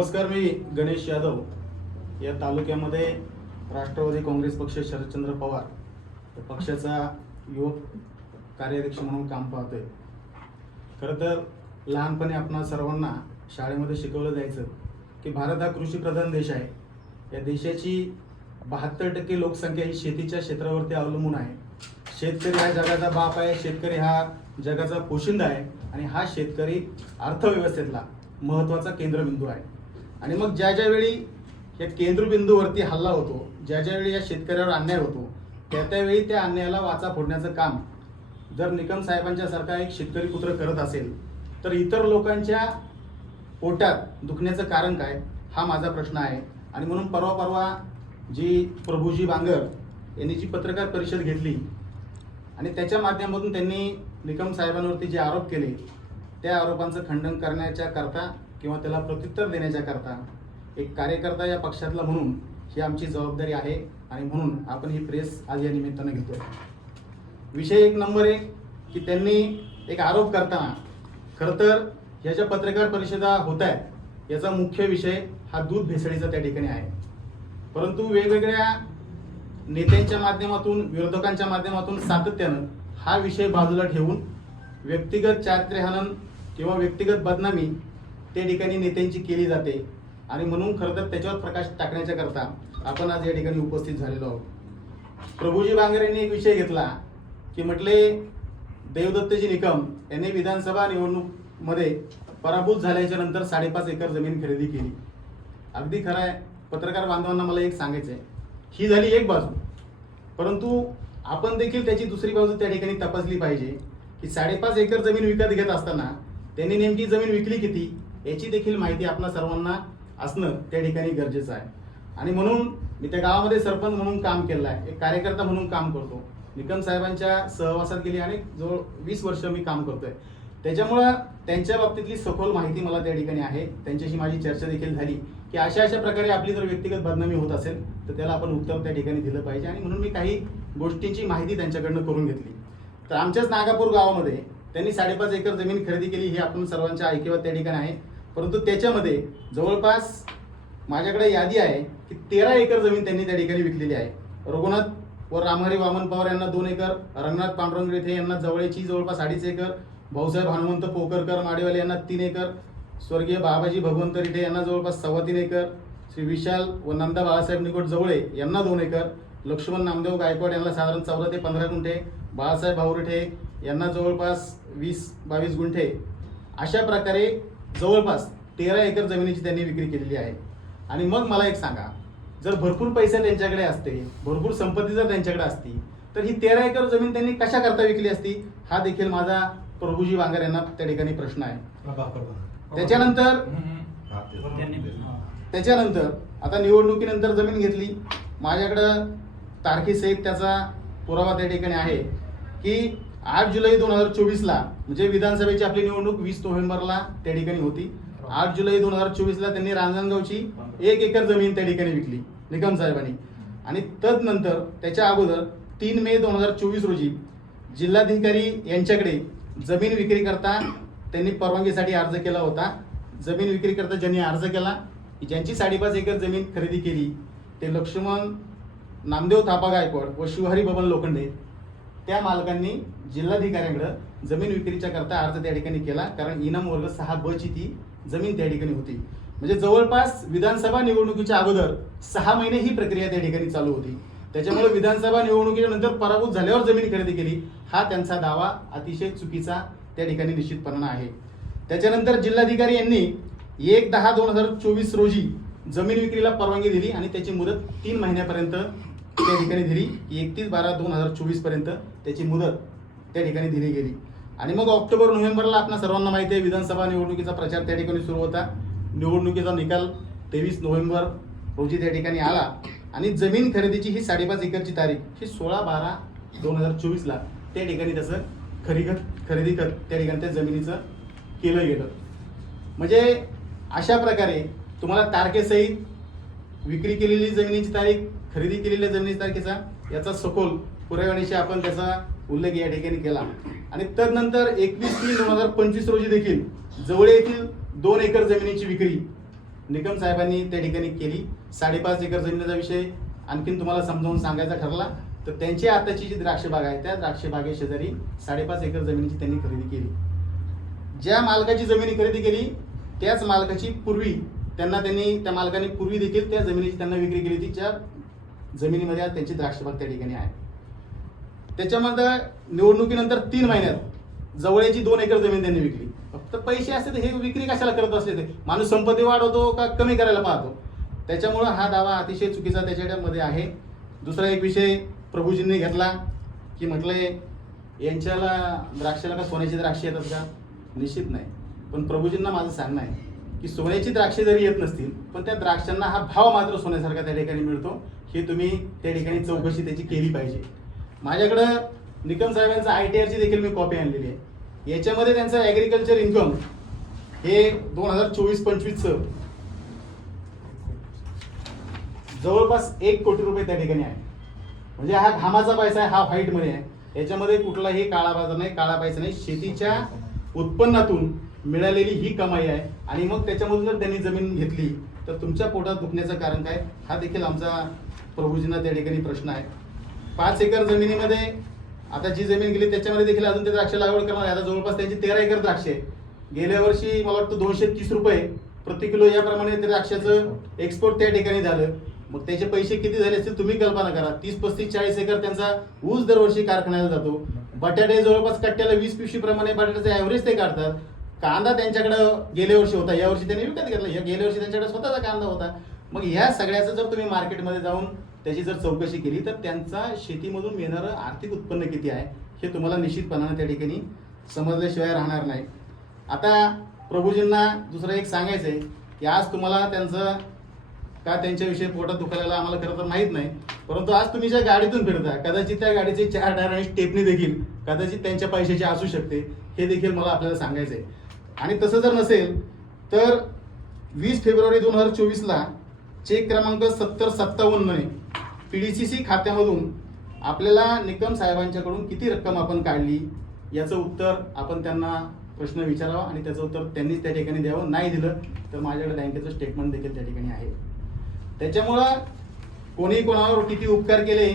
नमस्कार, मी गणेश यादव या तालुक्यामध्ये राष्ट्रवादी काँग्रेस पक्ष शरदचंद्र पवार पक्षाचा युवक कार्याध्यक्ष म्हणून काम पाहतोय. खरं तर लहानपणी आपणा सर्वांना शाळेमध्ये शिकवलं जायचं की भारत हा कृषीप्रधान देश आहे. या देशाची 72% लोकसंख्या ही शेतीच्या क्षेत्रावरती अवलंबून आहे. शेतकरी हा जगाचा बाप आहे, शेतकरी हा जगाचा पोशिंदा आहे आणि हा शेतकरी अर्थव्यवस्थेतला महत्त्वाचा केंद्रबिंदू आहे. आणि मग ज्या ज्यावेळी या केंद्रबिंदूवरती हल्ला होतो, ज्या ज्यावेळी या शेतकऱ्यावर अन्याय होतो, त्यावेळी त्या अन्यायाला वाचा फोडण्याचं काम जर निकम साहेबांच्या सारखा एक शेतकरी पुत्र करत असेल तर इतर लोकांच्या पोटात दुखण्याचं कारण काय, हा माझा प्रश्न आहे. आणि म्हणून परवा जी प्रभूजी बांगर यांनी जी पत्रकार परिषद घेतली आणि त्याच्या माध्यमातून त्यांनी निकम साहेबांवरती जे आरोप केले त्या आरोपांचं खंडन करण्याच्या करता किंवा त्याला प्रत्युत्तर देण्याच्या करता एक कार्यकर्ता या पक्षातला म्हणून ही आमची जबाबदारी आहे. आणि म्हणून आपण ही प्रेस आज या निमित्तानं घेतोय. विषय एक नंबर आहे की त्यांनी एक आरोप करताना खरं तर ह्या ज्या पत्रकार परिषदा होत आहेत याचा मुख्य विषय हा दूध भेसळीचा त्या ठिकाणी आहे. परंतु वेगवेगळ्या नेत्यांच्या माध्यमातून, विरोधकांच्या माध्यमातून सातत्यानं हा विषय बाजूला ठेवून व्यक्तिगत चारित्र्यहनन किंवा व्यक्तिगत बदनामी त्या ठिकाणी नेत्यांची केली जाते. आणि म्हणून खरं तर त्याच्यावर प्रकाश टाकण्याच्या करता आपण आज या ठिकाणी उपस्थित झालेलो आहोत. प्रभूजी बांगर यांनी एक विषय घेतला की म्हटले देवदत्तजी निकम यांनी विधानसभा निवडणूकमध्ये पराभूत झाल्याच्या नंतर 5.5 एकर जमीन खरेदी केली. अगदी खरं आहे. पत्रकार बांधवांना मला एक सांगायचं आहे, ही झाली एक बाजू, परंतु आपण देखील त्याची दुसरी बाजू त्या ठिकाणी तपासली पाहिजे की 5.5 एकर जमीन विकत घेत असताना त्यांनी नेमकी जमीन विकली किती याची देखील माहिती आपल्या सर्वांना असणं त्या ठिकाणी गरजेचं आहे. आणि म्हणून मी त्या गावामध्ये सरपंच म्हणून काम केलं आहे, एक कार्यकर्ता म्हणून काम करतो. निकम साहेबांच्या सहवासात गेली आणि जवळ 20 वर्ष मी काम करतोय. त्याच्यामुळं त्यांच्या बाबतीतली सखोल माहिती मला त्या ठिकाणी आहे. त्यांच्याशी माझी चर्चा देखील झाली की अशा प्रकारे आपली जर व्यक्तिगत बदनामी होत असेल तर त्याला आपण उत्तर त्या ठिकाणी दिलं पाहिजे. आणि म्हणून मी काही गोष्टींची माहिती त्यांच्याकडनं करून घेतली. तर आमच्याच नागापूर गावामध्ये त्यांनी 5.5 एकर जमीन खरेदी केली, ही आपण सर्वांच्या ऐकिवात त्या ठिकाणी आहे. परंतु त्याच्यामध्ये जवळपास माझ्याकडे यादी आहे की 13 एकर जमीन त्यांनी त्या ठिकाणी विकलेली आहे. रघुनाथ व रामहरी वामन पवार यांना 2 एकर, रंगनाथ पांडुरंग रेठे यांना जवळची जवळपास 2.5 एकर, भाऊसाहेब हनुमंत पोकरकर माडेवाले यांना 3 एकर, स्वर्गीय बाबाजी भगवंत रिठे यांना जवळपास 3.25 एकर, श्री विशाल व नंदा बाळासाहेब निकोट जवळे यांना 2 एकर, लक्ष्मण नामदेव गायकवाड यांना साधारण 14 ते 15 गुंठे, बाळासाहेब भाऊरिठे यांना जवळपास 20-22 गुंठे, अशा प्रकारे जवळपास 13 एकर जमिनीची त्यांनी विक्री केलेली आहे. आणि मग मला एक सांगा, जर भरपूर पैसे त्यांच्याकडे असते, भरपूर संपत्ती जर त्यांच्याकडे असती तर ही 13 एकर जमीन त्यांनी कशा करता विकली असती, हा देखील माझा प्रभूजी बांगर यांना त्या ठिकाणी प्रश्न आहे. त्याच्यानंतर आता निवडणुकीनंतर जमीन घेतली. माझ्याकडं तारखेसहित त्याचा पुरावा त्या ठिकाणी आहे की 8 जुलै 2024ला म्हणजे विधानसभेची आपली निवडणूक 20 नोव्हेंबरला त्या ठिकाणी होती. 8 जुलै 2024ला त्यांनी रांजणगावची 1 एकर जमीन त्या ठिकाणी विकली निकम साहेबांनी. आणि तदनंतर त्याच्या अगोदर 3 मे 2024 रोजी जिल्हाधिकारी यांच्याकडे जमीन विक्री करता त्यांनी परवानगीसाठी अर्ज केला होता. जमीन विक्री करता ज्यांनी अर्ज केला, ज्यांची 5.5 एकर जमीन खरेदी केली ते लक्ष्मण नामदेव थापा गायकवाड व शिवहरी बबन लोखंडे, त्या मालकांनी जिल्हाधिकाऱ्यांकडे जमीन विक्रीच्या करता अर्ज त्या ठिकाणी केला. कारण इनाम वर्ग 6B ची ती जमीन त्या ठिकाणी होती. म्हणजे जवळपास विधानसभा निवडणुकीच्या अगोदर 6 महिने ही प्रक्रिया त्या ठिकाणी चालू होती. त्याच्यामुळे विधानसभा निवडणुकीच्या नंतर पराभूत झाल्यावर जमीन खरेदी केली, हा त्यांचा दावा अतिशय चुकीचा त्या ठिकाणी निश्चितपणे आहे. त्याच्यानंतर जिल्हाधिकारी यांनी 1/10/2024 रोजी जमीन विक्रीला परवानगी दिली आणि त्याची मुदत 3 महिन्यापर्यंत त्या ठिकाणी दिली. 31/12/2024 पर्यंत त्याची मुदत त्या ठिकाणी दिली गेली. आणि मग ऑक्टोबर नोव्हेंबरला आपल्या सर्वांना माहिती आहे विधानसभा निवडणुकीचा प्रचार त्या ठिकाणी सुरू होता. निवडणुकीचा निकाल 23 नोव्हेंबर रोजी त्या ठिकाणी आला आणि जमीन खरेदीची ही 5.5 एकरची तारीख ही 16/12/2024ला त्या ठिकाणी त्याचं खरेदी त्या ठिकाणी त्या जमिनीचं केलं गेलं. म्हणजे अशा प्रकारे तुम्हाला तारखेसहित विक्री केलेली जमिनीची तारीख, खरेदी केलेल्या जमिनीची तारखेचा याचा सखोल पुराव्यानिशी आपण त्याचा उल्लेख या ठिकाणी केला. आणि तदनंतर 21/3/2025 रोजी देखील जवळ येथील 2 एकर जमिनीची विक्री निकम साहेबांनी त्या ठिकाणी केली. 5.5 एकर जमिनीचा विषय आणखीन तुम्हाला समजावून सांगायचा ठरला तर त्यांची आताची जी द्राक्ष बाग आहे त्या द्राक्ष बागेशेजारी 5.5 एकर जमिनीची त्यांनी खरेदी केली. ज्या मालकाची जमिनी खरेदी केली त्याच मालकाची पूर्वी त्यांनी त्या मालकाने पूर्वी देखील त्या जमिनीची त्यांना विक्री केली होती, ज्या जमिनीमध्ये आज त्यांची द्राक्ष बाग त्या ठिकाणी आहे. त्याच्यामध्ये निवडणुकीनंतर 3 महिन्यात जवळची 2 एकर जमीन त्यांनी विकली. फक्त पैसे असते तर हे विक्री कशाला करत असते, ते माणूस संपत्ती वाढवतो का कमी करायला पाहतो. त्याच्यामुळं हा दावा अतिशय चुकीचा त्याच्यामध्ये आहे. दुसरा एक विषय प्रभूजींनी घेतला की म्हटलंय यांच्याला द्राक्षाला का सोन्याची द्राक्षे येतात का? निश्चित नाही. पण प्रभूजींना माझं सांगणं आहे की सोन्याची द्राक्षे जरी येत नसतील पण त्या द्राक्षांना हा भाव मात्र सोन्यासारखा त्या ठिकाणी मिळतो. हे तुम्ही त्या ठिकाणी चौकशी त्याची केली पाहिजे. माझ्याकडं निकम साहेबांचा ITRची देखील मी कॉपी आणलेली आहे. याच्यामध्ये त्यांचं ॲग्रिकल्चर इन्कम हे 2024-25चं जवळपास 1 कोटी रुपये त्या ठिकाणी आहे. म्हणजे हा घामाचा पैसा आहे, हा व्हाईट मनी आहे. याच्यामध्ये कुठलाही काळा बाजार नाही, काळा पैसा नाही. शेतीच्या उत्पन्नातून मिळालेली ही कमाई आहे. आणि मग त्याच्यामधून जर त्यांनी जमीन घेतली तर तुमच्या पोटात दुखण्याचं कारण काय, हा देखील आमचा प्रभूजींना त्या ठिकाणी प्रश्न आहे. 5 एकर जमिनीमध्ये आता जी जमीन गेली त्याच्यामध्ये देखील अजून ते द्राक्ष लागवड करणार आहे. आता जवळपास त्यांची 13 एकर द्राक्ष आहे. गेल्या वर्षी मला वाटतं 230 रुपये प्रति किलो याप्रमाणे त्या द्राक्षाचं एक्सपोर्ट त्या ठिकाणी झालं. मग त्याचे पैसे किती झाले असतील तुम्ही कल्पना करा. 30, 35, 40 एकर त्यांचा ऊस दरवर्षी कारखान्याला जातो. बटाटे जवळपास कट्ट्याला 20 पिशवीप्रमाणे बटाट्याचं ॲव्हरेज ते काढतात. कांदा त्यांच्याकडं गेल्या वर्षी होता, या वर्षी त्यांनी विकत घेतला. गेल्या वर्षी त्यांच्याकडे स्वतःचा कांदा होता. मग ह्या सगळ्याचं जर तुम्ही मार्केटमध्ये जाऊन त्याची जर चौकशी केली तर त्यांचा शेतीमधून मिळणारं आर्थिक उत्पन्न किती आहे हे तुम्हाला निश्चितपणाने त्या ठिकाणी समजल्याशिवाय राहणार नाही. आता प्रभूजींना दुसरं एक सांगायचं आहे की आज तुम्हाला त्यांचं का त्यांच्याविषयी पोटात दुखायला आम्हाला खरं तर माहीत नाही, परंतु आज तुम्ही ज्या गाडीतून फिरता कदाचित त्या गाडीचे 4 टायर आणि स्टेपनी देखील कदाचित त्यांच्या पैशाची असू शकते. हे देखील मला आपल्याला सांगायचं आहे. आणि तसं जर नसेल तर 20 फेब्रुवारी 2024ला चेक क्रमांक 7057 PDCC खात्यामधून आपल्याला निकम साहेबांच्याकडून किती रक्कम आपण काढली याचं उत्तर आपण त्यांना प्रश्न विचारावा आणि त्याचं उत्तर त्यांनीच त्या ठिकाणी द्यावं. नाही दिलं तर माझ्याकडे बँकेचं स्टेटमेंट देखील त्या ठिकाणी आहे. त्याच्यामुळं कोणी कोणावर किती उपकार केले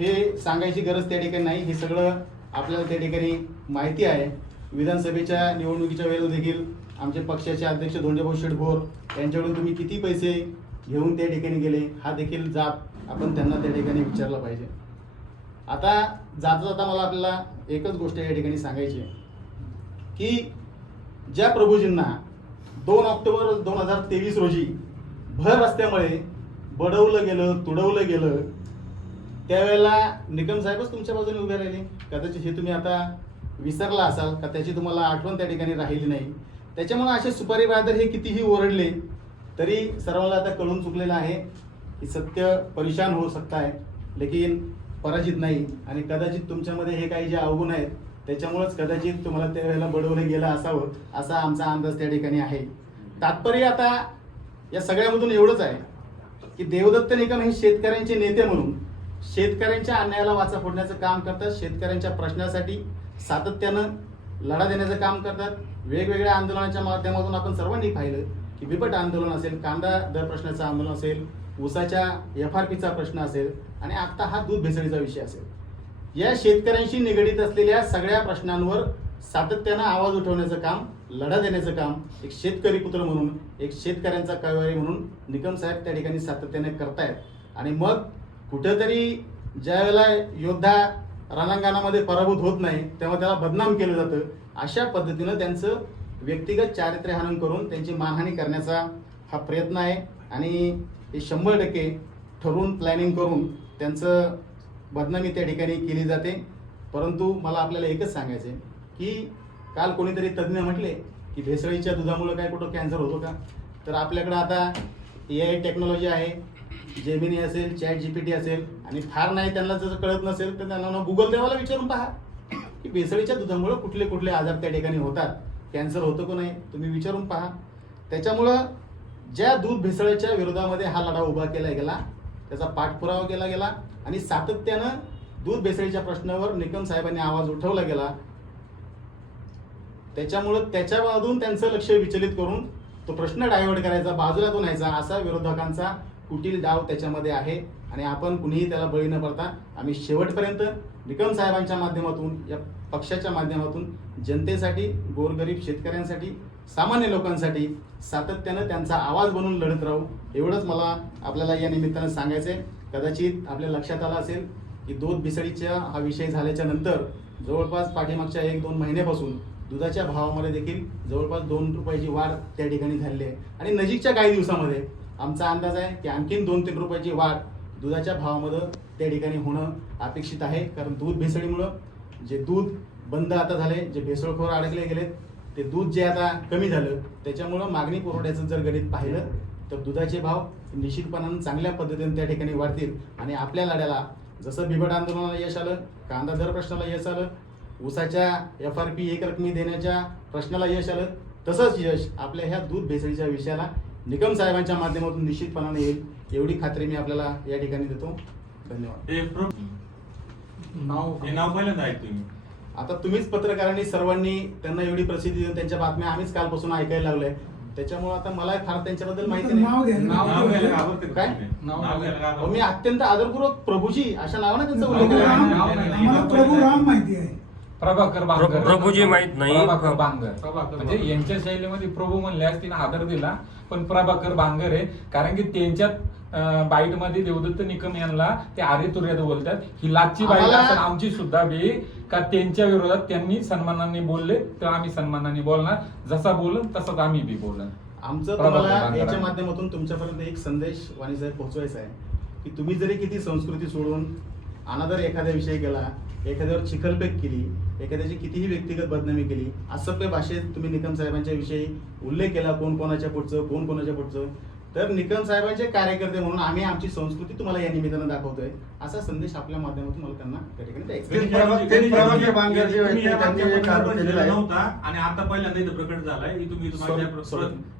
हे सांगायची गरज त्या ठिकाणी नाही. हे सगळं आपल्याला त्या ठिकाणी माहिती आहे. विधानसभेच्या निवडणुकीच्या वेळेला देखील आमचे पक्षाचे अध्यक्ष धोंडेभाऊ शेठ भोर यांच्याकडून तुम्ही किती पैसे घेऊन त्या ठिकाणी गेले हा देखील जाब आपण त्यांना त्या ठिकाणी विचारला पाहिजे. आता जाता जाता मला आपल्याला एकच गोष्ट या ठिकाणी सांगायची आहे की ज्या प्रभूजींना 2 ऑक्टोबर 2023 रोजी भर रस्त्यामुळे बडवलं गेलं, तुडवलं गेलं, त्यावेळेला निकम साहेबच तुमच्या बाजूने उभे राहिले. कदाचित हे तुम्ही आता विसरला असाल का त्याची तुम्हाला आठवण त्या ठिकाणी राहिली नाही. त्याच्यामुळे असे सुपारी बहादर हे कितीही ओरडले तरी सर्वांना आता कळून चुकलेलं आहे की सत्य परेशान होऊ सकता है लेकिन पराजित नाही. आणि कदाचित तुमच्यामध्ये हे काही जे अवगुण आहेत त्याच्यामुळेच कदाचित तुम्हाला त्यावेळेला बडवलं गेलं असावं असा आमचा अंदाज त्या ठिकाणी आहे. तात्पर्य आता या सगळ्यामधून एवढंच आहे की देवदत्त निकम हे शेतकऱ्यांचे नेते म्हणून शेतकऱ्यांच्या अन्यायाला वाचा फोडण्याचं काम करतात. शेतकऱ्यांच्या प्रश्नासाठी सातत्यानं लढा देण्याचं काम करतात. वेगवेगळ्या आंदोलनाच्या माध्यमातून आपण सर्वांनी पाहिलं की बिबट आंदोलन असेल, कांदा दर प्रश्नाचं आंदोलन असेल, ऊसाच्या FRPचा प्रश्न असेल आणि आता हा दूध भेसळीचा विषय असेल, या शेतकऱ्यांशी निगडीत असलेल्या सगळ्या प्रश्नांवर सातत्यानं आवाज उठवण्याचं काम, लढा देण्याचं काम एक शेतकरी पुत्र म्हणून, एक शेतकऱ्यांचा कळवळी म्हणून निकम साहेब त्या ठिकाणी सातत्याने करतायत. आणि मग कुठेतरी ज्या वेळेला योद्धा रणांगणामध्ये पराभूत होत नाही तेव्हा त्याला बदनाम केलं जातं. अशा पद्धतीनं त्यांचं व्यक्तिगत चारित्र्यहनन करून त्यांची मानहानी करण्याचा हा प्रयत्न आहे. आणि हे 100% ठरवून प्लॅनिंग करून त्यांचं बदनामी त्या ठिकाणी केली जाते. परंतु मला आपल्याला एकच सांगायचं आहे की काल कोणीतरी तज्ज्ञ म्हटले की भेसळीच्या दुधामुळे काय कुठं कॅन्सर होतो का, तर आपल्याकडं आता AI टेक्नॉलॉजी आहे. जेमिनी असेल, ChatGPT असेल, आणि फार नाही त्यांना जर कळत नसेल तर त्यांना गुगल देवाला विचारून पहा की भेसळीच्या दुधामुळे कुठले कुठले आजार त्या ठिकाणी होतात, कॅन्सर होतो का नाही तुम्ही विचारून पहा. त्याच्यामुळं ज्या दूध भेसळीच्या विरोधामध्ये हा लढा उभा केला गेला त्याचा पाठपुरावा केला गेला आणि सातत्यानं दूध भेसळीच्या प्रश्नावर निकम साहेबांनी आवाज उठवला गेला. त्याच्यामुळं त्याच्यामधून त्यांचं लक्ष विचलित करून तो प्रश्न डायव्हर्ट करायचा, बाजूला तो न्यायचा, असा विरोधकांचा कुटील डाव त्याच्यामध्ये आहे. आणि आपण कुणीही त्याला बळी न पडता आम्ही शेवटपर्यंत निकम साहेबांच्या माध्यमातून, या पक्षाच्या माध्यमातून जनतेसाठी, गोरगरीब शेतकऱ्यांसाठी, सामान्य लोकांसाठी सातत्यानं त्यांचा आवाज बनून लढत राहू, एवढंच मला आपल्याला या निमित्तानं सांगायचं आहे. कदाचित आपल्या लक्षात आलं असेल की दूध भेसळीचा हा विषय झाल्याच्या नंतर जवळपास पाठीमागच्या 1-2 महिन्यापासून दुधाच्या भावामध्ये देखील जवळपास 2 रुपयाची वाढ त्या ठिकाणी झालेली आहे. आणि नजीकच्या काही दिवसामध्ये आमचा अंदाज आहे की आणखीन 2-3 रुपयाची वाढ दुधाच्या भावामध्ये त्या ठिकाणी होणं अपेक्षित आहे. कारण दूध भेसळीमुळं जे दूध बंद आता झाले, जे भेसळखोर अडकले गेलेत, ते दूध जे आता कमी झालं, त्याच्यामुळं मागणी पुरवठ्याचं जर गणित पाहिलं तर दुधाचे भाव निश्चितपणानं चांगल्या पद्धतीने त्या ठिकाणी वाढतील. आणि आपल्या लढ्याला जसं बिबट आंदोलनाला यश आलं, कांदा दर प्रश्नाला यश आलं, ऊसाच्या FRP एकरकमी देण्याच्या प्रश्नाला यश आलं, तसंच यश आपल्या ह्या दूध भेसळीच्या विषयाला निकम साहेबांच्या माध्यमातून निश्चितपणाने येईल, एवढी खात्री मी आपल्याला या ठिकाणी देतो. धन्यवाद. नाव पहिल्यांदा ऐकतोय मी. आता तुम्हीच पत्रकारांनी सर्वांनी त्यांना एवढी प्रसिद्धी देऊन त्यांच्या बातम्या आम्हीच कालपासून ऐकायला लागलोय, त्याच्यामुळे आता मला फार त्यांच्याबद्दल माहिती नाही. नाव घ्यायला घाबरते का काय? तुम्ही? नाव घ्यायला अहो, घाबरते. मी अत्यंत आदरपूर्वक प्रभूजी अशा नावाने त्यांचा उल्लेख प्रभू केला. राम. आम्हाला प्रभू राम माहिती आहे. प्रभाकर बांगर. प्रभूजी माहित नाही. प्रभाकर बांगर. प्रभाकर म्हणजे बांगर. यांच्या शैलीमध्ये प्रभू म्हणल्यास तिने आदर दिला, पण प्रभाकर बांगर आहे. कारण की त्यांच्यात बाईट मध्ये देवदत्त निकम यांना ते आर्यतुर्यात बोलतात. ही लाचची बाईट आम्हाला- असेल आमची सुद्धा बी, का त्यांच्या विरोधात त्यांनी सन्मानाने बोलले तर आम्ही सन्मानाने बोलणार, जसा बोलन तसंच आम्ही बी बोलणार. आमचं प्रभाकर तुम्हाला बांगर. याच्या माध्यमातून तुमच्यापर्यंत एक संदेश वाणीसाहेब पोहोचवायचा आहे की तुम्ही जरी किती संस्कृती सोडून अनादर एखाद्या विषयी केला, एखाद्यावर चिखलफेक केली, एखाद्याची कितीही व्यक्तिगत बदनामी केली, असभ्य भाषेत तुम्ही निकम साहेबांच्या विषयी उल्लेख केला, कोण कोणाच्या पुढचं, कोण कोणाच्या पुढचं, तर निकम साहेबांचे कार्यकर्ते म्हणून आम्ही आमची संस्कृती तुम्हाला या निमित्तानं दाखवतोय, असा संदेश आपल्या माध्यमातून मला त्यांना त्या ठिकाणी द्यायचा आहे. नव्हता आणि आता पहिल्यांदा इथं प्रकट झालाय.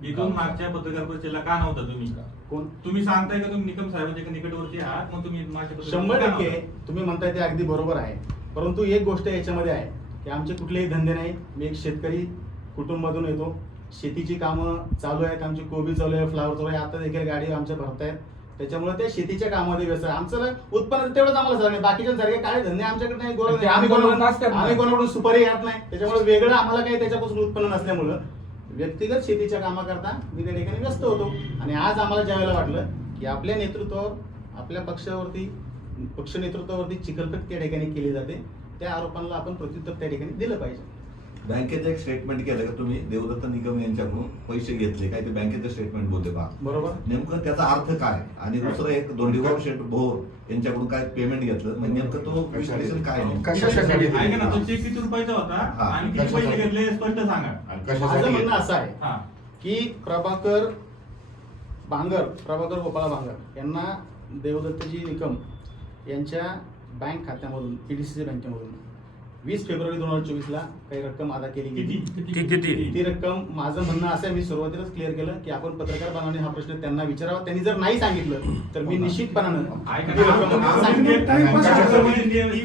इथून मागच्या पत्रकार परिषदेला का नव्हता तुम्ही? कोण? तुम्ही सांगताय का तुम्ही निकम साहेबांच्या निकटवर्ती आहात, मग तुम्ही मागच्या पत्रकार 100% का नव्हता? तुम्ही म्हणताय ते अगदी बरोबर आहे. परंतु एक गोष्ट याच्यामध्ये आहे की आमचे कुठलेही धंदे नाही. मी एक शेतकरी कुटुंबातून येतो. शेतीची कामं चालू आहेत, आमची कोबी चालू आहे, फ्लावर चालू आहे, आता देखील गाडी आमच्या भरतायत. त्याच्यामुळे ते शेतीच्या कामामध्ये व्यस्त आहे. आमचं उत्पन्न तेवढंच आम्हाला सांगा, बाकीच्या सारखे काय धंदे आमच्याकडे नाही, गोरं नाही. आम्ही कोणाकडून सुपारी घात नाही, त्याच्यामुळे वेगळं आम्हाला काही त्याच्यापासून उत्पन्न नसल्यामुळं व्यक्तिगत शेतीच्या कामाकरता मी त्या ठिकाणी व्यस्त होतो. आणि आज आम्हाला ज्यावेळेला वाटलं की आपल्या नेतृत्वावर, आपल्या पक्ष नेतृत्वावरती चिखलफेक त्या ठिकाणी केली जाते, त्या आरोपांना आपण प्रत्युत्तर त्या ठिकाणी दिलं पाहिजे. बँकेचं एक स्टेटमेंट केलं का तुम्ही देवदत्त निकम यांच्याकडून पैसे घेतले, काय ते बँकेचं स्टेटमेंट बोलते बा, बरोबर? नेमकं त्याचा अर्थ काय? आणि दुसरं एक धोंडीभाऊ शेठ भोर यांच्याकडून काय पेमेंट घेतलं, म्हणजे नेमकं तो विश्लेषण काय नाही? कशासाठी दिले? ऐका ना, तो चेक किती रुपयाचा होता हा. आणि किती पैसे कशासाठी? घेतले हे स्पष्ट सांगा. आणि माझं कशासाठी म्हणणं घेतलं? असं आहे हा. की प्रभाकर गोपाळ बांगर यांना देवदत्तजी निकम यांच्या बँक खात्यामधून, PDCC बँकेमधून 20 फेब्रुवारी 2024 काही रक्कम अदा केली गेली. किती? ती रक्कम, माझं म्हणणं असं आहे, मी सुरुवातीलाच क्लिअर केलं की आपण पत्रकार बांधवांनी हा प्रश्न त्यांना विचारावा. त्यांनी जर नाही सांगितलं तर मी निश्चितपणानं ऐका ती ना, रक्कम आपण- सांगेन. टाइमपास कशासाठी?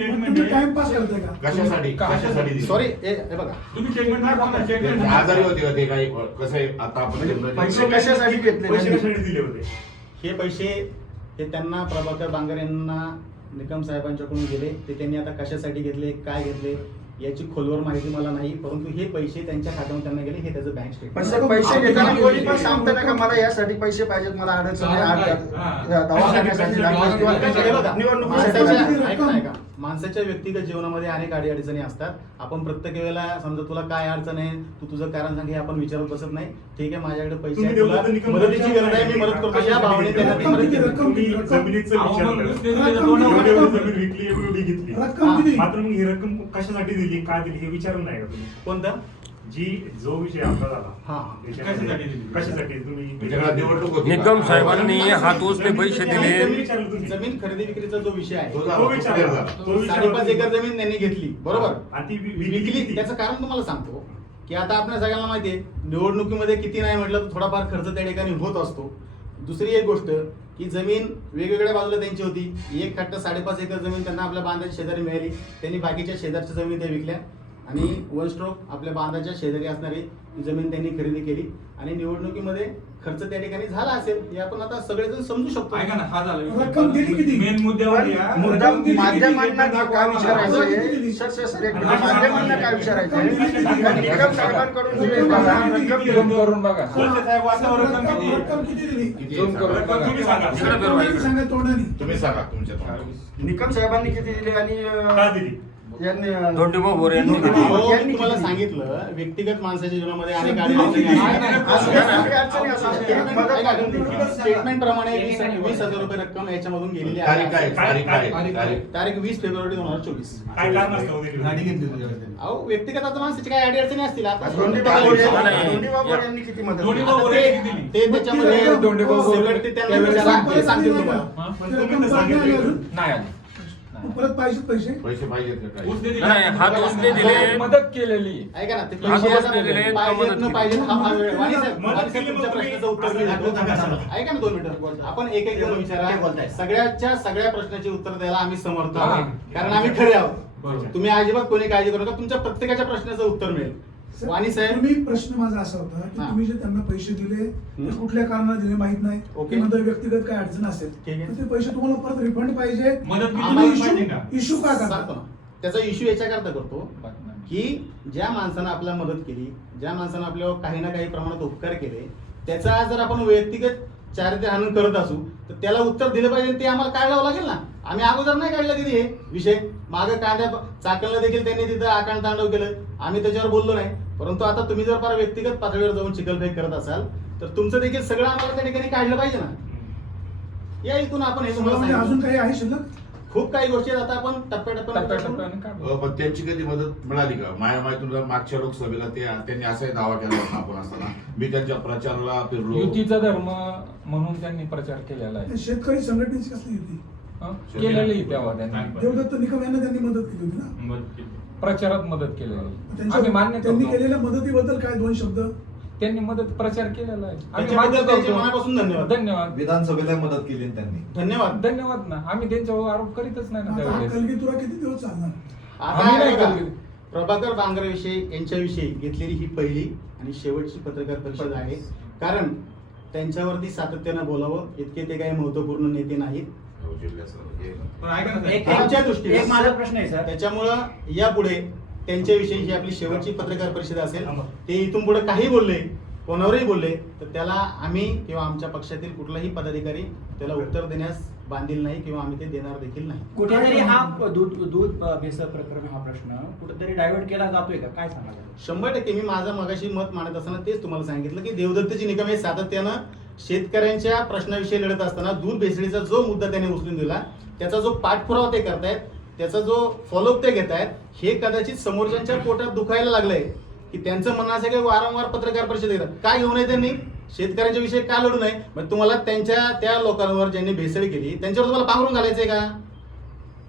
तुम्ही टाइमपास करताय का? कशासाठी दिली? सॉरी, हे बघा, तुम्ही स्टेटमेंट दाखवा ना, स्टेटमेंट आजारी होते का ते काही? कसं आहे आता आपण पैसे कशासाठी घेतले? पैसे कशासाठी दिले होते? हे पैसे हे त्यांना प्रभाकर बांगर यांना निकम साहेबांच्याकडून गेले. ते त्यांनी आता कशासाठी घेतले, काय घेतले याची खोलवर माहिती मला नाही, परंतु हे पैसे त्यांच्या खात्यावर त्यांना गेले, हे त्याचं बँक पण स्टेटमेंट. सर पैसे घेताना कोणी पण सांगतं ना का मला यासाठी पैसे पाहिजेत, मला अडचण आहे, दवाखान्यासाठी लागतात किंवा हे बघा, निवडणुकीसाठी माणसाच्या माणसाच्या व्यक्तिगत जीवनामध्ये अनेक अडीअडचणी असतात. आपण प्रत्येक वेळेला समजा तुला काय अडचण आहे, तू तुझं कारण सांग, हे आपण विचारत बसत नाही. ठीक आहे, माझ्याकडे पैसे तुम्ही आहेत, तुला देवदत्त निकम मदतीची गरज आहे, मी मदत करतो, या भावने त्यांना ती मदत केली. तुम्ही जमिनीचं विचारलं, एवढी जमीन विकली, एवढी घेतली, रक्कम किती? मात्र मग ही रक्कम कशासाठी दिली, काय दिली हे विचारून नाही का तुम्ही? कोणता? जो विषय आपला झाला हा. त्याच्यामध्ये कशासाठी दिली? कशासाठी तुम्ही त्याच्याकडे निवडणूक होती का? निकम साहेबांनी हात उचले पैसे दिले. जमीन खरेदी विक्रीचा जो विषय आहे, तो तो झाला, विचारला. clear झाला. तो विचारला. 5.5 एकर जमीन त्यांनी घेतली, बरोबर? आणि ती विकली. विकली. त्याचं कारण तुम्हाला सांगतो की आता आपल्या सगळ्यांना माहिती आहे, निवडणुकीमध्ये किती नाही म्हटलं तर थोडाफार खर्च त्या ठिकाणी होत असतो. दुसरी एक गोष्ट की जमीन वेगवेगळ्या बाजूला त्यांची होती. एक खट्ट 5.5 एकर जमीन त्यांना आपल्या बांधाच्या शेजारी मिळाली, त्यांनी बाकीच्या शेजारच्या जमिनी त्या विकल्या आणि वन स्ट्रोक आपल्या बांधाच्या शेजारी असणारी जमीन त्यांनी खरेदी केली आणि निवडणुकीमध्ये खर्च त्या ठिकाणी झाला असेल हे आपण आता सगळेजण समजू शकतो. ऐका ना, हा झाला रक्कम दिली किती? मेन मुद्द्यावर या. मुद्दा दिली किती? माध्यमांना काय दिली? विचारायचंय सर एक मिनिट. माध्यमांना काय विचारायचंय निकम साहेबांकडून जे रक्कम झूम करून बघा. वळसे साहेब, वातावरण रक्कम किती? रक्कम किती दिली? किती झूम करून सांगा. बघा. तुम्ही सांगा. तोंडाने सांगा, तोंडाने. तुम्ही सांगा तुमच्या तोंडाने. निकम साहेबांनी किती दिले आणि का दिली? यांनी धोंडेभाऊ बोरे यांनी किती? अहो, मी तुम्हाला सांगितलं व्यक्तिगत माणसाच्या जीवनामध्ये अनेक अडचणी असू द्या, काही अडचणी असू द्या. एक मदत लागून दिली. स्टेटमेंट प्रमाणे 20,000 रुपये रक्कम याच्यामधून गेलेली तारीख काय आहे. तारीख काय तारीख तारीख 20 फेब्रुवारी 2024. काय कारण असतं वगैरे? अहो व्यक्तिगत आता माणसाची काय अडचणी असतील आता धोंडीबाबू नाही. धोंडीबाबू यांनी किती मदत दोन्ही केली? भाऊ बोरे किती दिली? ते त्याच्यामध्ये धोंडेभाऊ सगळं ते त्यांना विचारा, ते सांगतील तुम्हाला. ते रक्कम परत नाही आली अजून? नाही आली. परत पाहिजे पैसे? पैसे पाहिजेत का काय? उसने दिली. नाही, हात उसने दिले. मदत केलेली. ऐका ना ते हा पैसे मदत आता केलेले आहेत, पाहिजेत मदत न केली. पाहिजेत हा वेळ. वाणी साहेब, मदत वाणी साहेब, केली तुमच्या मग प्रश्नाचं तुम्ही- उत्तर मी ऐका ना 2 मिनिटं. आपण एक एक जण विचारा. सगळ्याच्या सगळ्या प्रश्नाची उत्तर द्यायला आम्ही समर्थ हा. आहोत कारण आम्ही खरे आहोत. बरोबर. तुम्ही अजिबात कोणी काळजी करू नका. तुमच्या प्रत्येकाच्या प्रश्नाचं उत्तर मिळेल. वाणी साहेब तुम्ही प्रश्न माझा असा होता की हा. तुम्ही जे त्यांना पैसे दिले ते कुठल्या कारणाने दिले माहित नाही. ओके. ते म्हणतात व्यक्तिगत काय अडचण असेल ठीक आहे. तर ते पैसे तुम्हाला परत रिफंड पाहिजे. मदत किती आम्हाला मदत पाहिजे का? इश्यू का सांगतो करता? ना. त्याचा इश्यू याच्याकरता करतो की ज्या माणसानं आपल्याला मदत केली, ज्या माणसानं आपल्यावर काही ना काही प्रमाणात उपकार केले, त्याचा जर आपण वैयक्तिक चारित्र्य हनन करत असू तर त्याला उत्तर दिलं पाहिजे. ते आम्हाला काढावं लागेल ना. आम्ही अगोदर नाही काढलं कधी हे विषय. मागे कांद्या चाकणला देखील त्यांनी तिथं आकांड तांडव केलं, आम्ही त्याच्यावर बोललो नाही. परंतु आता तुम्ही जर फार व्यक्तिगत पातळीवर जाऊन चिखलफेक करत असाल तर तुमचं देखील सगळं आम्हाला त्या ठिकाणी काढलं पाहिजे ना. या इथून आपण हे तुम्हाला म्हणजे अजून सांगितलं. काही आहे शिल्लक? खूप काही गोष्टी आहेत. आता आपण टप्प्याटप्प्याने टप्प्याटप्प्याने काढू. पण त्यांची कधी मदत मिळाली का? माझ्या माहितीनुसार मागच्या लोकसभेला त्यांनी असाही दावा केला होता आपण असताना. मी त्यांच्या प्रचाराला फिरलो. युतीचा धर्म म्हणून त्यांनी प्रचार केलेला आहे. शेतकरी संघटनेची कसली होती? हं? केलेली तेव्हा त्यांनी देवदत्त निकम यांना त्यांनी मदत केली होती ना. मदत केली. प्रचारात मदत केलेली. आम्ही त्यांच्या मान्य त्यांनी करतो. केलेल्या मदतीबद्दल काय 2 शब्द? त्यांनी मदत प्रचार केलेला आहे. आम्ही त्याच्याबद्दल मान्य त्यांचे करतो. मनापासून धन्यवाद. धन्यवाद. विधानसभेला मदत केली ना त्यांनी. धन्यवाद. धन्यवाद ना. आम्ही त्यांच्यावर आरोप करीतच नाही ना आता हा त्यावेळेस. कलगीतुरा किती दिवस चालणार? आता आम्ही नाही बघा, केली. प्रभाकर बांगरेविषयी यांच्याविषयी घेतलेली ही पहिली आणि शेवटची पत्रकार परिषद आहे. कारण त्यांच्यावरती सातत्यानं बोलावं इतके ते काही महत्वपूर्ण नेते नाहीत हो, जिल्ह्याचं हे. पण ऐका ना साहेब. आमच्या दृष्टीने. एक माझा प्रश्न आहे सर. त्याच्यामुळं यापुढे त्यांच्याविषयी ही आपली शेवटची पत्रकार परिषद असेल. ते इथून पुढे काही बोलले, कोणावरही बोलले तर त्याला आम्ही किंवा आमच्या पक्षातील कुठलाही पदाधिकारी त्याला उत्तर देण्यास बांधील नाही किंवा आम्ही ते देणार देखील नाही. कुठेतरी हा दूध भेसळ प्रकरण हा प्रश्न कुठेतरी डायव्हर्ट केला जातोय का? काय सांगाल? 100% मी माझं मगाशी मत मांडत असताना तेच तुम्हाला सांगितलं की देवदत्तजी निकम हे सातत्यानं शेतकऱ्यांच्या प्रश्नाविषयी लढत असताना दूध भेसळीचा जो मुद्दा त्याने उचलून दिला त्याचा जो पाठपुरावा ते करतायत, त्याचा जो फॉलोअप ते घेत आहेत, हे कदाचित समोरच्यांच्या पोटात दुखायला लागलंय की त्यांचं म्हणणं असं की वारंवार पत्रकार परिषद घेतात. काय घेऊ नये त्यांनी? शेतकऱ्यांच्या विषयी का लढू नये? मग तुम्हाला त्या लोकांवर ज्यांनी भेसळ केली त्यांच्यावर तुम्हाला पांघरून घालायचंय का?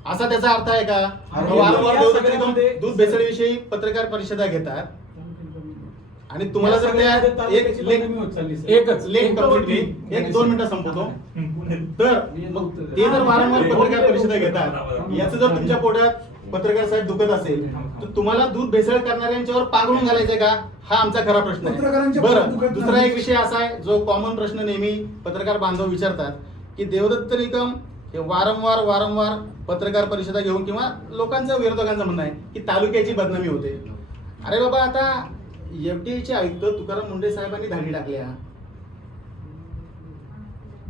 असा त्याचा अर्थ आहे का? वारंवार देवदत्त निकम दूध भेसळीविषयी पत्रकार परिषदा घेतात आणि तुम्हाला जर त्या एक लेख कंप्लीट एक 2 मिनिटं संपवतो तर मग ते जर वारंवार पत्रकार परिषदा घेतात याचं जर तुमच्या पोटात पत्रकार साहेब दुखत असेल तर तुम्हाला दूध भेसळ करणाऱ्यांच्यावर पांघरून घालायचंय का? हा आमचा खरा प्रश्न आहे. पत्रकारांच्या पोटात बरं, दुखत दुसरा नाही. एक विषय असा आहे जो कॉमन प्रश्न नेहमी पत्रकार बांधव विचारतात की देवदत्त निकम हे वारंवार पत्रकार परिषदा घेऊन किंवा लोकांचं विरोधकांचं म्हणणं आहे की तालुक्याची बदनामी होते. अरे बाबा, आता एफडीआयचे आयुक्त तुकाराम मुंडे साहेबांनी धाडी टाकल्या.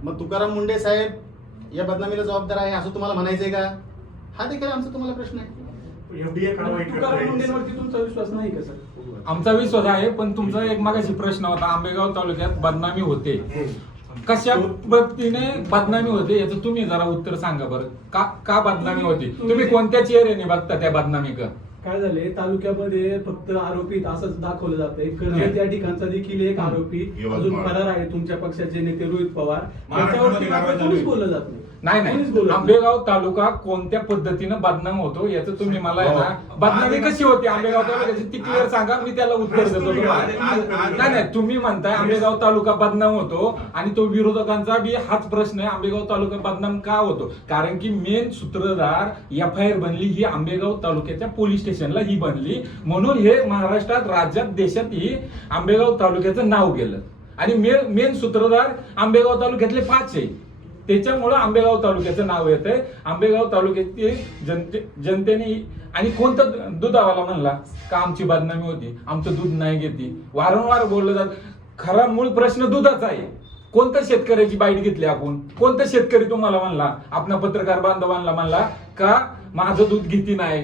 मग तुकाराम मुंडे साहेब या बदनामीला जबाबदार आहे असं तुम्हाला म्हणायचंय का? हा देखील आमचा तुम्हाला प्रश्न आहे. एफडीए कारवाई तुकाराम मुंडेंवरती करतोय. तुमचा विश्वास नाही का सर? आमचा विश्वास आहे, पण तुमचा एक मागाशी प्रश्न होता आंबेगाव तालुक्यात बदनामी होते. कशा पद्धतीने बदनामी होते याचं तुम्ही जरा उत्तर सांगा बरं. का बदनामी होती? तुम्ही कोणत्या चेहऱ्याने बघता त्या बदनामी का? काय झाले तालुक्यामध्ये फक्त आरोपी असंच दाखवलं जातंय. कर्जत या ठिकाणचा देखील एक आरोपी अजून फरार आहे. तुमच्या पक्षाचे नेते रोहित पवार महाराष्ट्रामध्ये त्याच्यावरती कारवाई मात्र झाली. कोणीच बोललं जात नाही. कोणीच नाही बोलत नाही. आंबेगाव तालुका कोणत्या पद्धतीनं बदनाम होतो याचं तुम्ही मला आहे ना बदनामी कशी होती आंबेगाव तालुक्याची ती क्लिअर सांगा. मी त्याला उत्तर देतो तुम्हाला. नाही तुम्ही म्हणताय आंबेगाव तालुका बदनाम होतो आणि तो विरोधकांचा बी हाच प्रश्न आहे आंबेगाव तालुका बदनाम का होतो? कारण की मेन सूत्रधार FIR बनली ही आंबेगाव तालुक्याच्या पोलीस स्टेशनला ही बनली, म्हणून हे महाराष्ट्रात, राज्यात, देशात ही आंबेगाव तालुक्याचं नाव गेलं. आणि मेन सूत्रधार आंबेगाव तालुक्यातले 5 आहे. त्याच्यामुळं आंबेगाव तालुक्याचं नाव येतंय. आंबेगाव तालुक्यातील जनतेने, आणि कोणतं दुधावाला म्हणला का आमची बदनामी होती, आमचं दूध नाही घेते, वारंवार बोललं जात. खरा मूळ प्रश्न दुधाचा आहे. कोणत्या शेतकऱ्याची बाईट घेतली आपण? कोणता शेतकरी तुम्हाला म्हणला, आपला पत्रकार बांधवांना म्हणला का माझं दूध घेती नाही?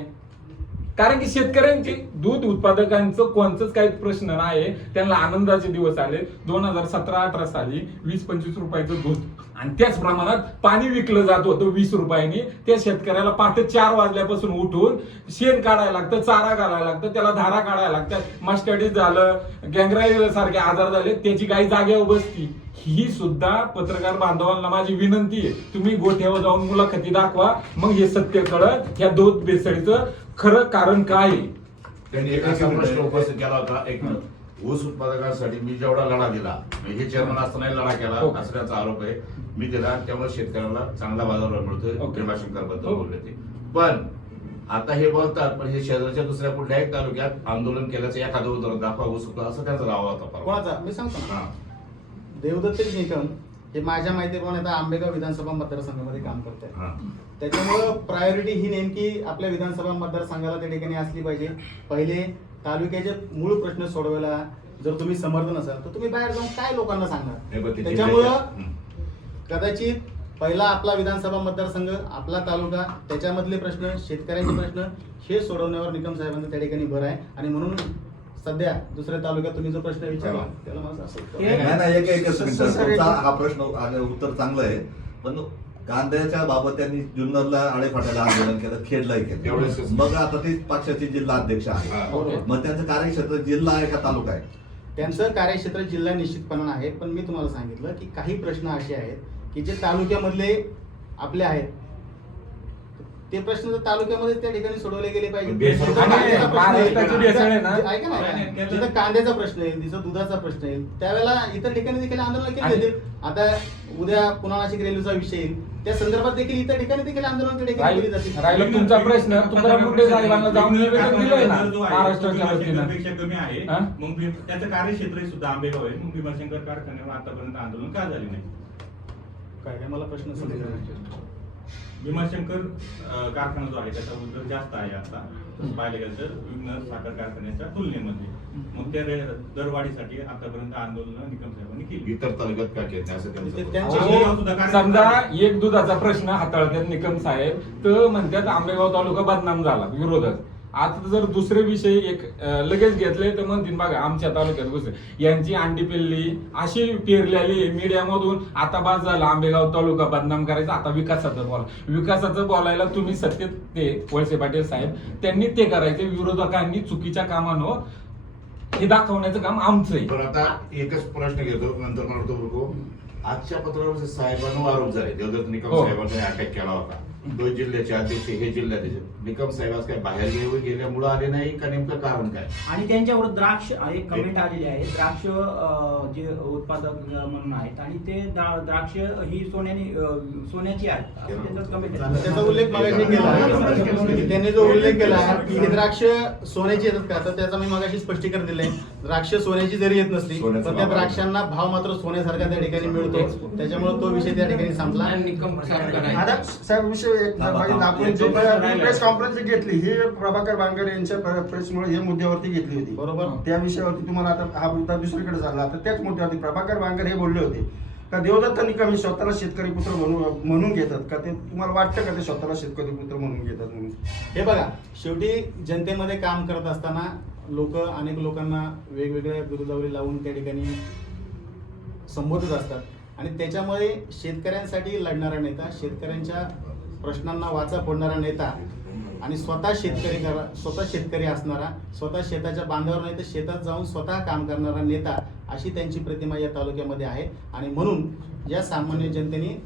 कारण की शेतकऱ्यांचे, दूध उत्पादकांचं कोणतंच काही प्रश्न नाही. त्यांना आनंदाचे दिवस आले. 2017-18 साली 20-25 रुपयाचं दूध आणि त्याच प्रमाणात पाणी विकलं जात होतं 20 रुपयांनी. त्या शेतकऱ्याला पहाटे 4 वाजल्यापासून उठून शेण काढायला लागतं, चारा काढायला लागतं, त्याला धारा काढायला लागतात. मास्टर्डिस झालं, गँग्राई सारखे आजार झाले, त्याची गाय जागेवर बसती. ही सुद्धा पत्रकार बांधवांना माझी विनंती आहे, तुम्ही गोठ्यावर जाऊन मुलाखती दाखवा, मग हे सत्य कळत ह्या दूध भेसळीचं खरं कारण काय आहे. त्यांनी एक असा प्रश्न उपस्थित केला होता, एक ऊस उत्पादकांसाठी मी जेवढा लढा दिला, हे चेअरमन असताना लढा केला असा त्यांचा आरोप आहे. मी दिला, त्यामुळे शेतकऱ्याला चांगला बाजारभाव मिळतोय. भीमाशंकर बद्दल बोलले ते. पण आता हे बोलतात, पण हे शहराच्या दुसऱ्या कुठल्याही तालुक्यात आंदोलन केल्याचं एखादं उदाहरण दाखवा ऊस उत्पादक, असं त्यांचा दावा होता. कोणाचा मी सांगतो ना, देवदत्त निकम हे माझ्या माहितीप्रमाणे आता आंबेगाव विधानसभा मतदारसंघामध्ये काम करतात. त्याच्यामुळं प्रायोरिटी ही नेमकी आपल्या विधानसभा मतदारसंघाला त्या ठिकाणी असली पाहिजे. पहिले तालुक्याचे मूळ प्रश्न सोडवायला जर तुम्ही समर्थ नसाल तर तुम्ही बाहेर जाऊन काय लोकांना सांगणार. त्याच्यामुळं कदाचित पहिला आपला विधानसभा मतदारसंघ, आपला तालुका, त्याच्यामधले प्रश्न, शेतकऱ्यांचे प्रश्न हे सोडवण्यावर निकम साहेबांचा त्या ठिकाणी भर आहे. आणि म्हणून सध्या दुसऱ्या तालुक्यात तुम्ही जो प्रश्न विचारला त्याला माझं असं उत्तर आहे. नाही, एकच मिनिट. तुमचा हा प्रश्न उत्तर चांगलं आहे, पण कांद्याच्या बाबत त्यांनी जुन्नरला आळेफाट्याला आंदोलन केलं, खेडलाही केलं. मग आता ते पक्षाचे जिल्हा अध्यक्ष आहे, मग त्यांचं कार्यक्षेत्र जिल्हा आहे का तालुका आहे? त्यांचं कार्यक्षेत्र जिल्हा निश्चितपणानं आहे. पण मी तुम्हाला सांगितलं की काही प्रश्न असे आहेत की जे तालुक्यामधले आपले आहेत, ते प्रश्न जर तालुक्यामध्ये त्या ठिकाणी सोडवले गेले पाहिजे. ऐका ना, जिथं कांद्याचा प्रश्न येईल, तिथं दुधाचा प्रश्न येईल, त्यावेळेला इतर ठिकाणी देखील आंदोलन केले जातील. आता उद्या पुन्हा नाशिक रेल्वेचा विषय येईल, त्या संदर्भात देखील इतर ठिकाणी देखील आंदोलन त्या ठिकाणी केली जातील. राहिला तुमचा प्रश्न, तुकाराम मुंडे साहेबांना जाऊन निवेदन दिलंय ना महाराष्ट्राच्या वतीनं. पेक्षा कमी आहे, मग त्याचं कार्यक्षेत्र सुद्धा आंबेगाव आहे. मग भीमाशंकर कारखान्यावर आतापर्यंत आंदोलन का झाले नाही? काय मला प्रश्न समजला नाही. भीमाशंकर कारखाना जो आहे त्याचा उद्योग जास्त आहे आता पाहिलं गेलं तर विघ्न साखर कारखान्याच्या तुलनेमध्ये. मग त्या दरवाढीसाठी आतापर्यंत आंदोलन निकम साहेबांनी केली. इतर तालुक्यात काय केलं असं समजा एक दुधाचा प्रश्न हाताळतात निकम साहेब, तर म्हणतात आंबेगाव तालुका बदनाम झाला विरोधात. आता जर दुसरे विषय एक लगेच घेतले तर म्हणतील बघा आमच्या तालुक्यात घुसले, यांची अंडी पिल्ली अशी पेरलेली मीडियामधून. आता बाद झाला आंबेगाव तालुका बदनाम करायचा, आता विकासाचं बोलायला तुम्ही सत्य ते वळसे पाटील साहेब त्यांनी ते करायचे. विरोधकांनी चुकीच्या कामानं हे दाखवण्याचं काम आमचं आहे. पण आता एकच प्रश्न घेतो, नंतर मला तो आजच्या पत्रावर साहेबांना आरोप झाले, देवदत्त निकम साहेबांनी अटॅक केला होता. 2 जिल्ह्याचे अध्यक्ष, हे जिल्ह्याचे निकम साहेब आज काय बाहेर गेल्यामुळे आले नाही का, नेमकं कारण काय? आणि त्यांच्यावर द्राक्ष एक कमेंट आलेली आहे, द्राक्ष जे उत्पादक म्हणून आहेत आणि ते द्राक्ष ही सोन्याची आहेत असं त्यांचं कमेंट आहे. त्याचा उल्लेख मगाशी केला, त्यांनी जो उल्लेख केला की द्राक्ष सोन्याची येतात का, तर त्याचा मी मगाशी स्पष्टीकरण दिलंय. द्राक्ष सोन्याची जरी येत नसली तर त्या द्राक्षांना भाव मात्र सोन्यासारखा त्या ठिकाणी मिळतो. त्याच्यामुळे तो विषय त्या ठिकाणी संपला. आता साहेब विषय आपण प्रेस कॉन्फरन्स घेतली, ही प्रभाकर बांगर यांच्या प्रेसमुळे हे मुद्द्यावरती घेतली होती. बरोबर, त्या विषयावरती तुम्हाला आता हा मुद्दा दुसरीकडे झाला. तर त्याच मुद्द्यावरती प्रभाकर बांगर हे बोलले होते का देवदत्त निकम हे स्वतःला शेतकरी पुत्र म्हणून घेतात का, ते तुम्हाला वाटतं का ते स्वतःला शेतकरी पुत्र म्हणून घेतात म्हणून? हे बघा, शेवटी जनतेमध्ये काम करत असताना अनेक लोकांना वेगवेगळ्या बिरुदावरी लावून त्या ठिकाणी संबोधत असतात. आणि त्याच्यामध्ये शेतकऱ्यांसाठी लढणारा नेता, शेतकऱ्यांच्या प्रश्नांना वाचा फोडणारा नेता आणि स्वतः शेतकरी असणारा, स्वतः शेताच्या बांधावर नाही तर शेतात जाऊन स्वतः काम करणारा नेता, अशी त्यांची प्रतिमा या तालुक्यामध्ये आहे. आणि म्हणून या सामान्य जनतेने,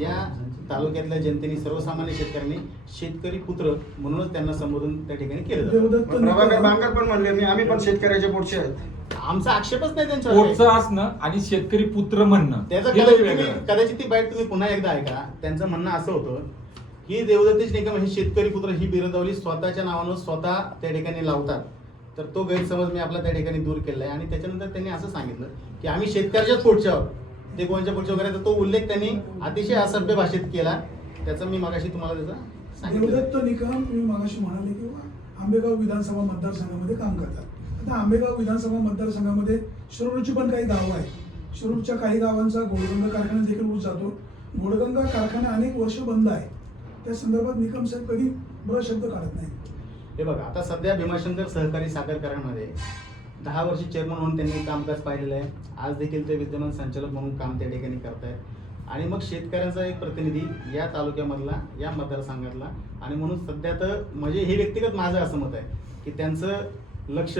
या तालुक्यातल्या जनतेने, सर्वसामान्य शेतकऱ्यांनी शेतकरी पुत्र म्हणूनच त्यांना संबोधन त्या ठिकाणी केलं जातं. प्रभाकर बांगर पण म्हणले आम्ही पण शेतकऱ्याचे पुढचे आहेत. आमचा आक्षेपच नाही त्यांच्यावर. पोटचं असणं आणि शेतकरी पुत्र म्हणणं त्याचं कदाचित ती बाईट तुम्ही पुन्हा एकदा ऐका. त्यांचं म्हणणं असं होतं ही देवदत्तीच निकम हे शेतकरी पुत्र ही बिरदावली स्वतःच्या नावानं स्वतः त्या ठिकाणी लावतात. तर तो गैरसमज मी आपला त्या ठिकाणी दूर केलाय. आणि त्याच्यानंतर त्यांनी असं सांगितलं की आम्ही शेतकऱ्याच्याच पोटच्यावर, ते कोणाच्या पोटच्या वगैरे, तर तो उल्लेख त्यांनी अतिशय असभ्य भाषेत केला. त्याचा मी मगाशी तुम्हाला त्याचा सांगितलं. देवदत्त निकम तुम्ही मगाशी म्हणाले की आंबेगाव विधानसभा मतदारसंघामध्ये काम करतात. आता आंबेगाव विधानसभा मतदारसंघामध्ये शिरूरची पण काही गावं आहेत. शिरूरच्या काही गावांचा घोडगंगा कारखान्यात देखील ऊस जातो. घोडगंगा कारखाना अनेक वर्ष बंद आहे. त्या संदर्भात निकम साहेब कधी बरं शब्द काढत नाही. हे बघा, आता सध्या भीमाशंकर सहकारी साखर कारखान्यामध्ये 10 वर्ष चेअरमन म्हणून त्यांनी कामकाज पाहिलेलं आहे. आज देखील ते विद्यमान संचालक म्हणून काम त्या ठिकाणी करतायत. आणि मग शेतकऱ्यांचा एक प्रतिनिधी या तालुक्यामधला, या मतदारसंघातला, आणि म्हणून सध्या तर म्हणजे हे व्यक्तिगत माझं असं मत आहे की त्यांचं लक्ष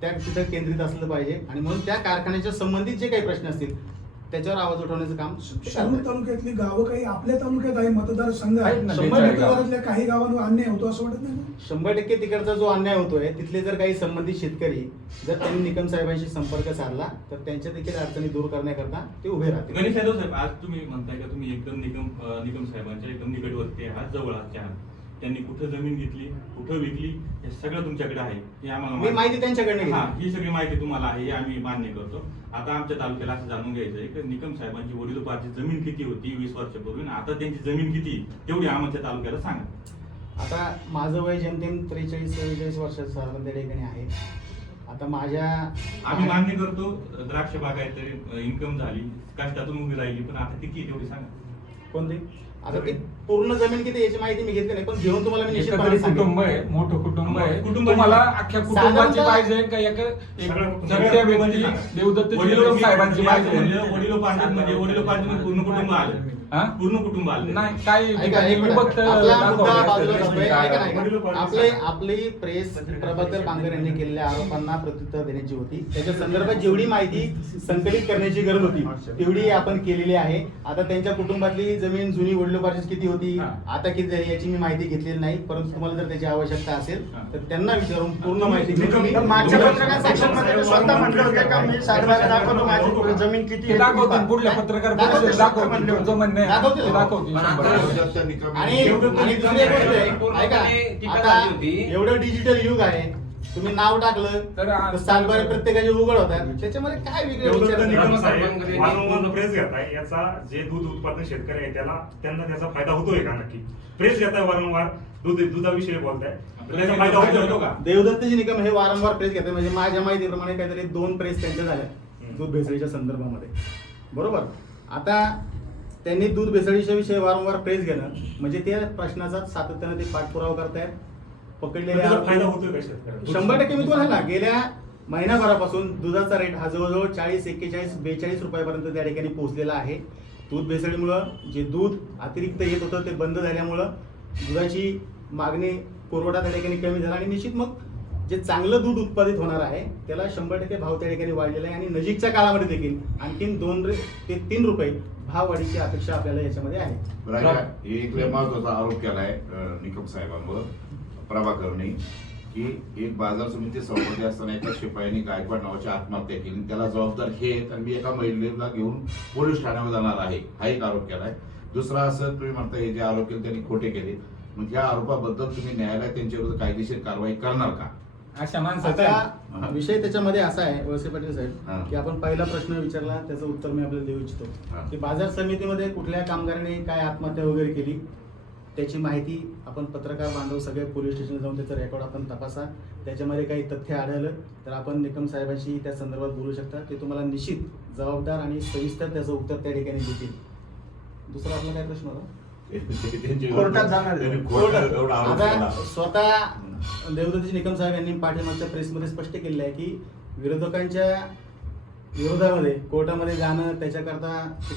त्या तिथं केंद्रित असलं पाहिजे. आणि म्हणून त्या कारखान्याच्या संबंधित जे काही प्रश्न असतील त्याच्यावर आवाज उठवण्याचं काम ते शिरूर करतायत. तालुक्यातली गावं काही आपल्या तालुक्यात आहे, मतदारसंघ आहे. आहेत ना, 100% मतदारातल्या काही गावांवर अन्याय होतो असं वाटत नाही. 100% तिकडचा जो अन्याय होतोय, तिथले जर काही संबंधित शेतकरी जर त्यांनी निकम साहेबांशी संपर्क साधला तर त्यांच्या देखील अडचणी दूर करण्याकरता ते उभे राहतील. गणेश यादव साहेब, आज तुम्ही म्हणताय का तुम्ही एकदम निकम साहेबांच्या एकदम निकटवर्ती आहात, जवळ आहात. त्यांनी कुठं जमीन घेतली, कुठं विकली, हे सगळं तुमच्याकडे आहे. हे आम्हाला मी माहिती त्यांच्याकडनं हा, घेतली. ही सगळी माहिती तुम्हाला आहे, हे आम्ही मान्य करतो. आता आमच्या तालुक्याला असं जाणून घ्यायचं आहे की निकम साहेबांची वडिलोपार्जित जमीन किती होती 20 वर्षापूर्वी, आणि आता त्यांची जमीन किती, तेवढी आमच्या तालुक्याला सांगा. आता माझं वय जेमतेम 43-44 वर्षाचं साधारण त्या ठिकाणी आहे. आता आम्ही मान्य करतो द्राक्ष बागायत इन्कम झाली, कष्टातून उभी राहिली, पण आता किती तेवढी सांगा. कोणती आता ती पूर्ण जमीन किती याची माहिती मी घेतली नाही, पण घेऊन तुम्हाला मी निश्चितपणे एकत्रित सांगेन. कुटुंब आहे, मोठं कुटुंब आहे. कुटुंब तुम्हाला अख्ख्या कुटुंबाची साधारणतः- पाहिजे का सगळ्या व्यक्ती देवदत्त निकम साहेबांची पाहिजे? वडिलोपार्जित म्हणजे वडिलोपार्जित पूर्ण कुटुंब आलं. हा? पूर्ण कुटुंब आलं. नाही, काही ऐका, ठिकाणी एक मिनिट. विभक्त आपला मुद्दा दाखवले बाजूला असते. जातोय. ऐका ना, ऐका. वडिलोपार्जित आपली प्रेस प्रभाकर बांगर यांनी केलेल्या आरोपांना प्रत्युत्तर देण्याची होती. त्याच्या संदर्भात जेवढी माहिती संकलित करण्याची गरज होती तेवढी आपण केलेली आहे. आता त्यांच्या कुटुंबातली जमीन जुनी वडिलोपार्जित किती होती, हा. आता किती झाली याची मी माहिती घेतलेली नाही. परंतु तुम्हाला जर त्याची आवश्यकता असेल हा. तर त्यांना विचारून पूर्ण माहिती घेऊन निकम- मी- तर मागच्या पत्रकार सेक्शनमध्ये ते स्वतः म्हटलं होतं का मी साहेबांना दाखवतो माझी जमीन किती ते आहे दाखवतील तुम्ही पुढल्या पहा. पत्रकार दाखवतील, परिषदेत दाखवतील. दाखवतील. तुमचं म्हणणं आहे. दाखवतील. ते दाखवतील. पण आता- देवदत्त निकम आणि देवदत्त आणि निकम दुसरी एक गोष्ट आहे, पूर्णपणे ऐका, टीका आता झाली होती. एवढं डिजिटल युग आहे, तुम्ही नाव टाकलं तर तर सातबारे प्रत्येकाचे उघड होतात. त्याच्यामध्ये काय वेगळे देवदत्त विचार निकम करतात? साहेब वारंवार प्रेस घेताय, याचा जे दूध उत्पादन शेतकरी आहे त्यांना त्याचा फायदा होतोय का नक्की? प्रेस घेताय वारंवार, दुधाविषयी बोलताय, त्याचा फायदा होतो का? देवदत्तजी निकम हे वारंवार प्रेस घेतात. म्हणजे माझ्या माहितीप्रमाणे काहीतरी 2 प्रेस त्यांच्या झाल्या दूध भेसळीच्या संदर्भामध्ये, बरोबर. आता त्यांनी दूध भेसळीच्या विषयी वारंवार प्रेस घेणं म्हणजे त्या प्रश्नाचा सातत्याने ते पाठपुरावा करतायत. पकडलेल्या त्याचा फायदा होतोय का शेतकऱ्याला? 100% मी तुम्हाला ना गेल्या महिनाभरापासून दुधाचा रेट हा जवळजवळ 40, 41, 42 रुपयापर्यंत त्या ठिकाणी पोहोचलेला आहे. दूध भेसळीमुळं जे दूध अतिरिक्त येत होतं ते बंद झाल्यामुळं दुधाची मागणी, पुरवठा त्या ठिकाणी कमी झाला आणि निश्चित मग जे चांगलं दूध उत्पादित होणार आहे त्याला 100% भाव त्या ठिकाणी वाढलेला आहे. आणि नजीकच्या काळामध्ये देखील आणखीन 2 ते 3 रुपये भाव वाढीची अपेक्षा आपल्याला याच्यामध्ये आहे. राजा, एक लय महत्वाचा आरोप केलाय निकम साहेबांवर प्रभाकरने की एक बाजार समिती सभापती असताना एका शिपायाने गायकवाड नावाची आत्महत्या केली, त्याला जबाबदार हे आहेत आणि मी एका महिलेला घेऊन पोलीस ठाण्यावर जाणार आहे, हा एक आरोप केलाय. दुसरा असं तुम्ही म्हणता हे जे आरोप केले त्यांनी खोटे केले, मग या आरोपाबद्दल तुम्ही न्यायालयात त्यांच्या विरुद्ध कायदेशीर कारवाई करणार का? अशा माणसाचा आता विषय त्याच्यामध्ये असा आहे वळसे पाटील हा. साहेब की आपण पहिला प्रश्न विचारला त्याचं उत्तर मी आपल्याला देऊ हा. इच्छितो की बाजार समितीमध्ये कुठल्या कामगाराने काय आत्महत्या वगैरे केली त्याची माहिती आपण पत्रकार बांधव सगळे पोलीस स्टेशनला जाऊन त्याचं रेकॉर्ड आपण तपासा. त्याच्यामध्ये काही तथ्य आढळलं तर आपण निकम साहेबांशी त्या संदर्भात बोलू शकता. ते तुम्हाला निश्चित जबाबदार आणि सविस्तर त्याचं उत्तर त्या ठिकाणी देतील. दुसरा आपला काय प्रश्न होता? कोर्टात जाणार आहे. त्यांनी कोर्टात एवढा आरोप आता केला. स्वतः देवदत्तजी निकम साहेब यांनी पाठीमागच्या प्रेसमध्ये स्पष्ट केलेलं आहे की विरोधकांच्या विरोधामध्ये कोर्टामध्ये जाणं, त्याच्याकरता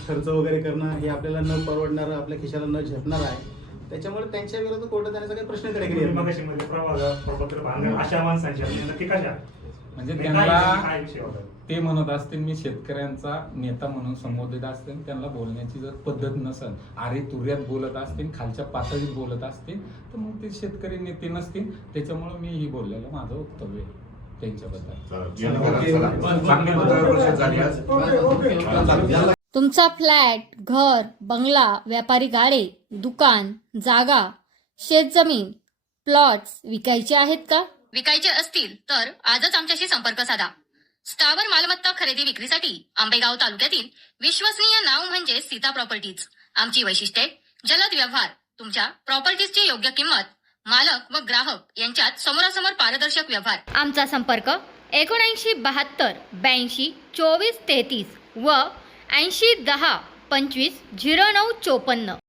खर्च वगैरे करणं हे आपल्याला न परवडणारं, आपल्या खिशाला न झेपणार आहे. त्याच्यामुळे त्यांच्या विरोधात कोर्टात जाण्याचा काही प्रश्न त्या ठिकाणी येत नाही. मगाशी म्हणजे प्रभाकर बांगर अशा माणसांच्या नक्की कशा म्हणजे काय त्यांना विषय होता? ते म्हणत असतील मी शेतकऱ्यांचा नेता म्हणून संबोधित असतील, त्यांना बोलण्याची जर पद्धत नसेल, आरे तुर्यात बोलत असतील, खालच्या पातळीत बोलत असतील तर मग ते शेतकरी नेते नसतील. त्याच्यामुळे मी ही बोललेलं माझं वक्तव्य आहे त्यांच्याबद्दल. चला, चांगली पत्रकार परिषद झाली आज. ओके. ज्याला तुमचा फ्लॅट, घर, बंगला, व्यापारी गाडे, दुकान, जागा, शेतजमीन, प्लॉट्स विकायचे आहेत का? विकायचे असतील तर आजच आमच्याशी संपर्क साधा. स्थावर मालमत्ता खरेदी विक्रीसाठी आंबेगाव तालुक्यातील विश्वसनीय नाव म्हणजे सीता प्रॉपर्टीज. आमची वैशिष्ट्ये: जलद व्यवहार, तुमच्या प्रॉपर्टीजची योग्य किंमत, मालक व ग्राहक यांच्यात समोरासमोर पारदर्शक व्यवहार. आमचा संपर्क 7972 82 24 33 व 80 10 25 09 54.